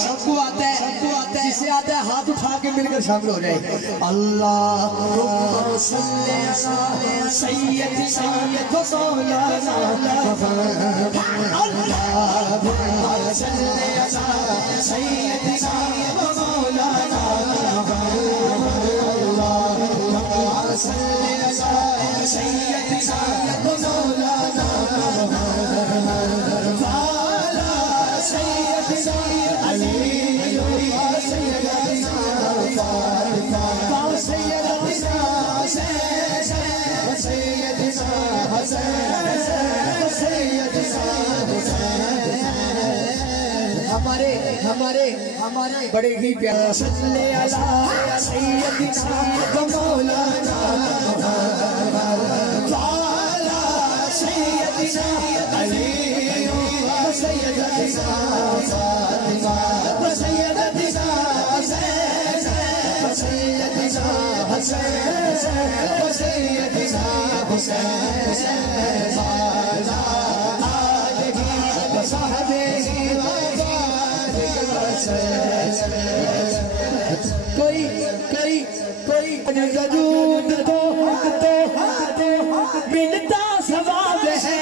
سب کو آتا ہے جسے آتا ہے ہاتھ اٹھا کے مل کر شامل ہو جائے اللہم صلی علی سیدنا مولانا اللہم صلی علی سیدنا مولانا اللہم صلی علی سیدنا مولانا وعلی سیدنا علی ہمارے بڑے ہی پیارے صلی علی سیدنا مولانا وعلی سیدنا علی وسیدنا فاطمہ وسیدنا وسیدنا حسین وسیدنا حسین وعلی آلہ وصحبہ کوئی وجود تو ملتا ثواب ہے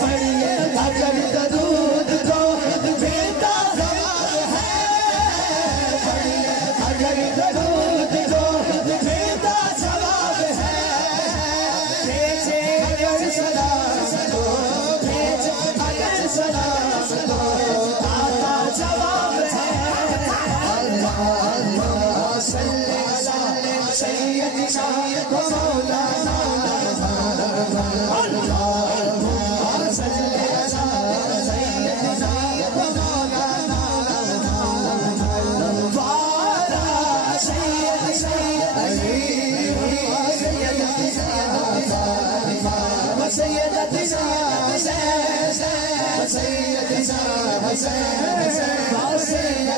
پڑھیے اگر درود تو ملتا ثواب ہے پڑھیے اگر درود تو ملتا ثواب ہے بھیجے اگر سلام دو بھیجے اگر سلام دو آتا جواب ہے اللہم صلی علی سیدنا مولانا اللہم صلی علی سیدنا مولانا وعلی سیدنا علی وسیدنا فاطمہ وسیدنا حسین وسیدنا حسین